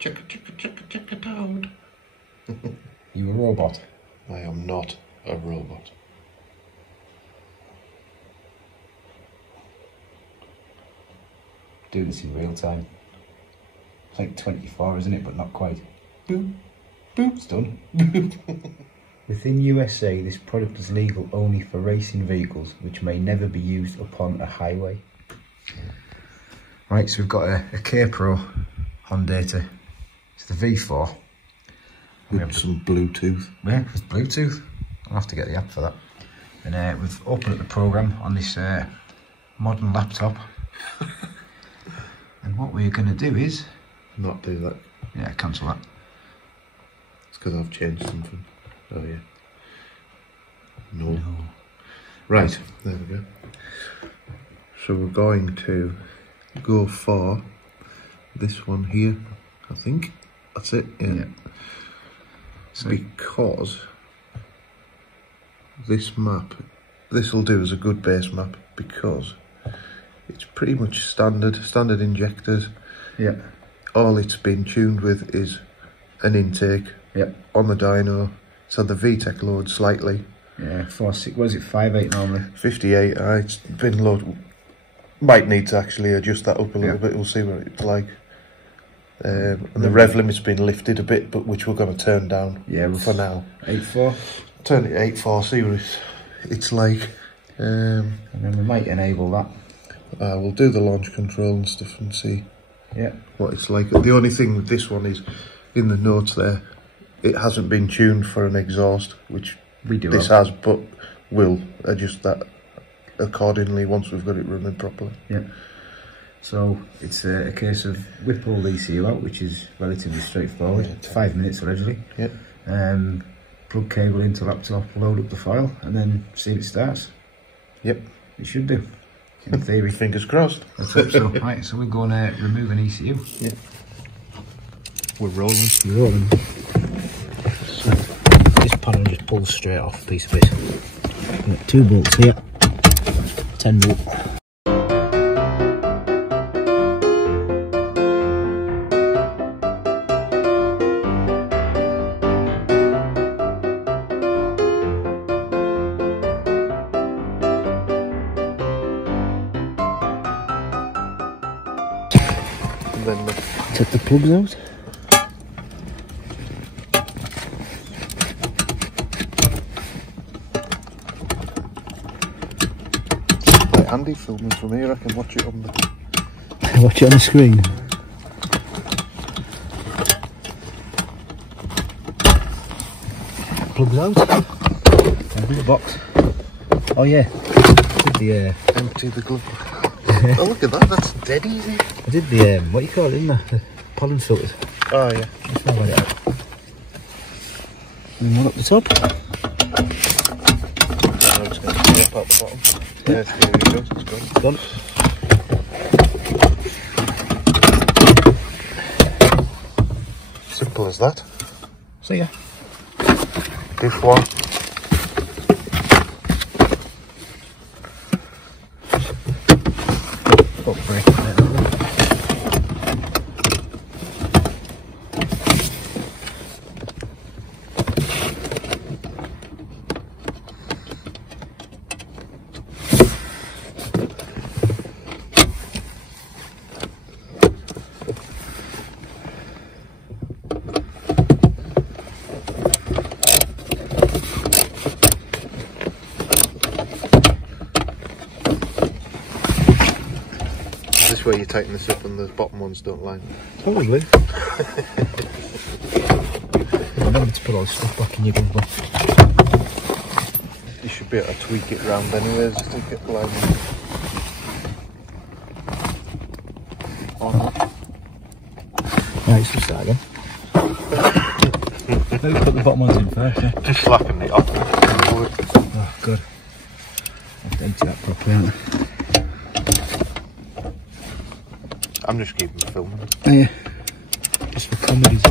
Check it out. You a robot? I am not a robot. Do this in real time. It's like 24, isn't it? But not quite. Boop, boop, it's done. Within USA, this product is legal only for racing vehicles, which may never be used upon a highway. Right, so we've got a KPro Hondata. It's the V4. With some Bluetooth. Yeah, with Bluetooth. I'll have to get the app for that. And we've opened up the program on this modern laptop. And what we're going to do is... Not do that. Yeah, cancel that. It's because I've changed something. Oh yeah. No. Right, there we go. So we're going to go for this one here, I think. That's it, yeah. So because this map, this will do as a good base map because it's pretty much standard injectors. Yeah. All it's been tuned with is an intake. Yeah. On the dyno. So the VTEC load slightly. Yeah, 4.6, what is it, 5.8 normally? 58, it's been low. Might need to actually adjust that up a little bit, we'll see what it's like. And the rev limit's been lifted a bit, but which we're going to turn down for now. 8.4? Turn it 8.4, see what it's like. And then we might enable that. We'll do the launch control and stuff and see what it's like. The only thing with this one is, in the notes there, it hasn't been tuned for an exhaust, which this has, but we'll adjust that accordingly once we've got it running properly. Yeah. So it's a case of whip all the ECU out, which is relatively straightforward. It's 5 minutes allegedly. Yeah. Plug cable into laptop, load up the file, and then see if it starts. Yep. It should do, in theory. Fingers crossed. Let's hope so. Right, so we're going to remove an ECU. Yeah. We're rolling. We're rolling. So this panel just pulls straight off piece of it. We've got 2 bolts here, 10 volt. And then take the plugs out. Andy filming from here, I can watch it on the... Watch it on the screen. Plugs out. Empty the box. Oh yeah. I did Empty the glove. Oh look at that, that's dead easy. I did the, what do you call it, didn't I? The pollen filters. Oh yeah. Just now it out. And one up the top. I'm just going to dip out the bottom. There we go, it's gone. Done. Simple as that. See ya. This one. Foot brake. This way you tighten this up and the bottom ones don't line. Probably. Remember to put all the stuff back in your glove box. You should be able to tweak it round anyways to get the line. Right, so start again. Maybe put the bottom ones in first, yeah? Just slapping it off. Oh, good. I have to empty that properly, aren't I? I'm just keeping filming. Oh, yeah. Just for comedies.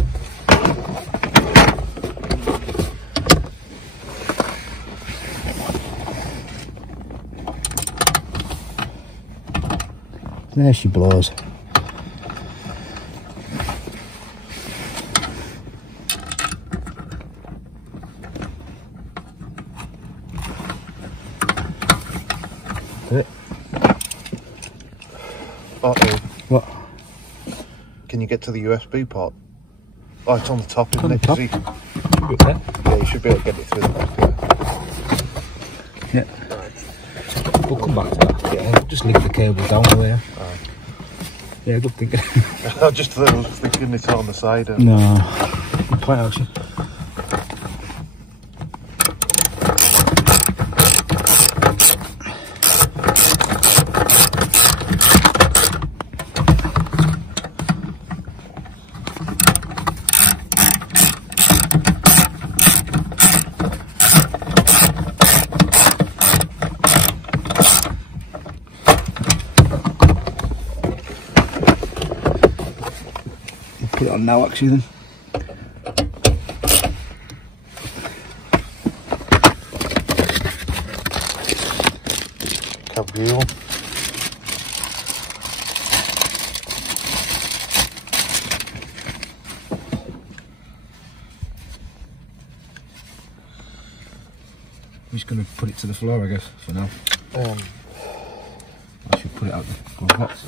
There she blows. Do it. Uh-oh. What? Can you get to the USB port? Oh, it's on the top, isn't On the it? top. Yeah, you should be able to get it through the back. Yeah. We'll come back to that. Yeah. Just leave the cable down there. Yeah, good thinking. I just thought I was thinking it's on the side. No. Good point, actually. Put it on now, actually, then. KPro. I'm just going to put it to the floor, I guess, for now. I should put it out the glove box.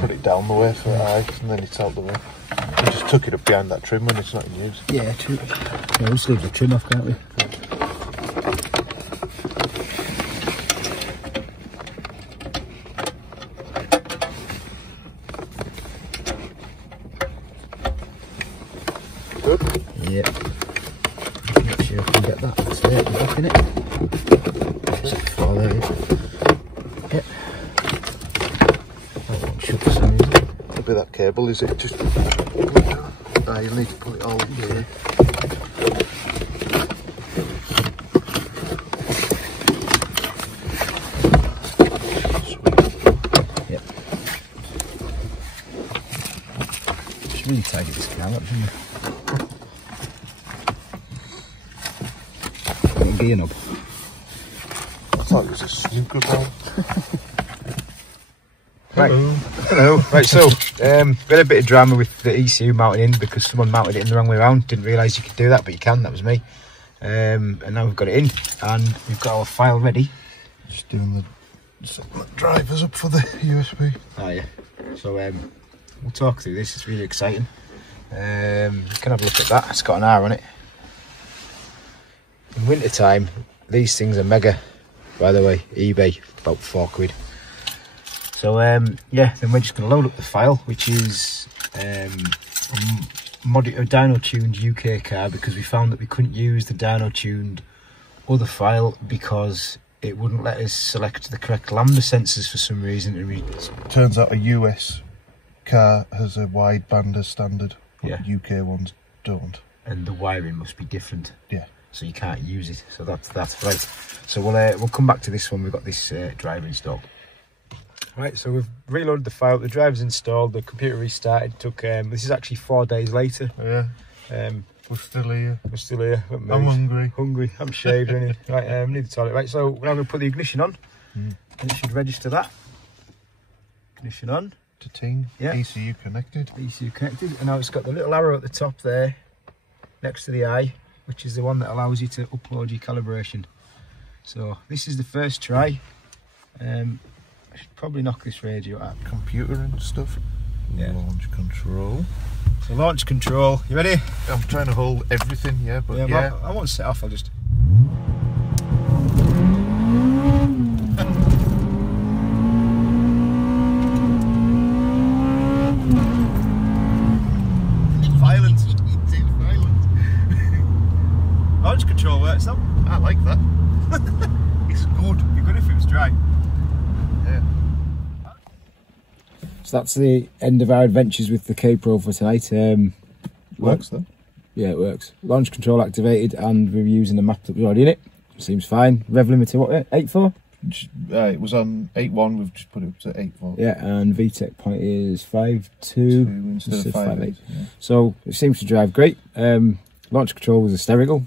Put it down the way for and then it's out the way. We just tuck it up behind that trim when it's not in use. Yeah, true. Yeah, we'll just leave the trim off, can't we? Good? Yep. Make sure I can get that straight back in it. Yep. That won't shut for some reason. Could be that cable, is it? Just. Ah, you'll need to pull it all up here. Yep. Should really tidy this camera up, shouldn't we? Gear knob. I thought it was a snooker ball. Right. Hello. Right, so we had a bit of drama with the ECU mounting in because someone mounted it in the wrong way around. Didn't realise you could do that, but you can. That was me. And now we've got it in, and we've got our file ready. Just doing the drivers up for the USB. Oh yeah. So we'll talk through this. It's really exciting. You can have a look at that. It's got an R on it. In winter time, these things are mega. By the way, eBay about £4. So yeah, then we're just going to load up the file, which is a dyno tuned UK car, because we found that we couldn't use the dyno tuned other file because it wouldn't let us select the correct lambda sensors for some reason. Turns out a US car has a wide band as standard, but yeah. UK ones don't. And the wiring must be different. Yeah. So you can't use it. So that's right. So we'll come back to this when we've got this driver installed. Right, so we've reloaded the file, the driver's installed, the computer restarted. Took this is actually 4 days later. Yeah. We're still here. We're still here. I'm hungry. Hungry. I'm shaved. Really. Right, need the toilet. Right, so we're now going to put the ignition on. And it should register that. Ignition on. Ting. Yeah. ECU connected. ECU connected, and now it's got the little arrow at the top there, next to the eye, which is the one that allows you to upload your calibration. So this is the first try. I should probably knock this radio out. Computer and stuff. Yeah. Launch control. So launch control. You ready? I'm trying to hold everything, yeah, but yeah. Well, I won't set off, I'll just... Violent. It's violent. Launch control works though. I like that. It's good. It'd be good if it was dry. Yeah. So that's the end of our adventures with the KPro for tonight. Works though. Yeah, it works. Launch control activated, and we're using the map that was already in it. Seems fine. Rev limiter, what, 8.4? It was on 8.1, we've just put it up to 8.4. Yeah, and VTEC point is 5.2 instead of 5.8. Yeah. So it seems to drive great. Launch control was hysterical.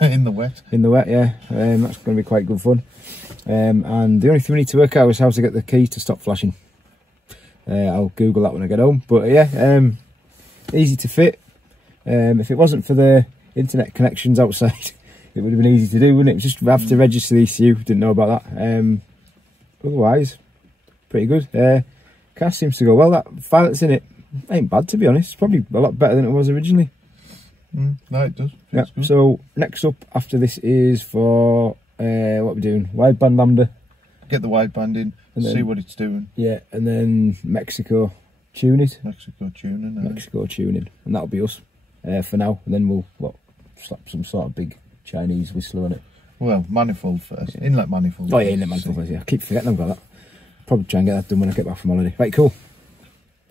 In the wet. In the wet, yeah. That's going to be quite good fun. And the only thing we need to work out is how to get the key to stop flashing. I'll Google that when I get home. But yeah, easy to fit. If it wasn't for the internet connections outside, it would have been easy to do, wouldn't it? Just have to register the ECU. Didn't know about that. Otherwise, pretty good. Car seems to go well. That file that's in it ain't bad, to be honest. It's probably a lot better than it was originally. No, it does. Yeah. So next up after this is for what we're doing. Wideband lambda. Get the wideband in, and see what it's doing. Yeah, and then Mexico tune it. Mexico tuning. Mexico tuning, and that'll be us for now. And then we'll slap some sort of big Chinese whistler on it. Well, manifold first. Yeah. Inlet manifold. Oh yeah, inlet manifold first. Yeah, I keep forgetting I've got that. Probably try and get that done when I get back from holiday. Right, cool.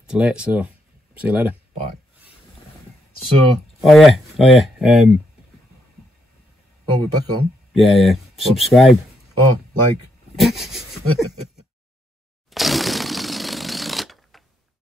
It's late, so see you later. Bye. So. Oh yeah. Oh, we're back on. Yeah. Subscribe. Oh, like.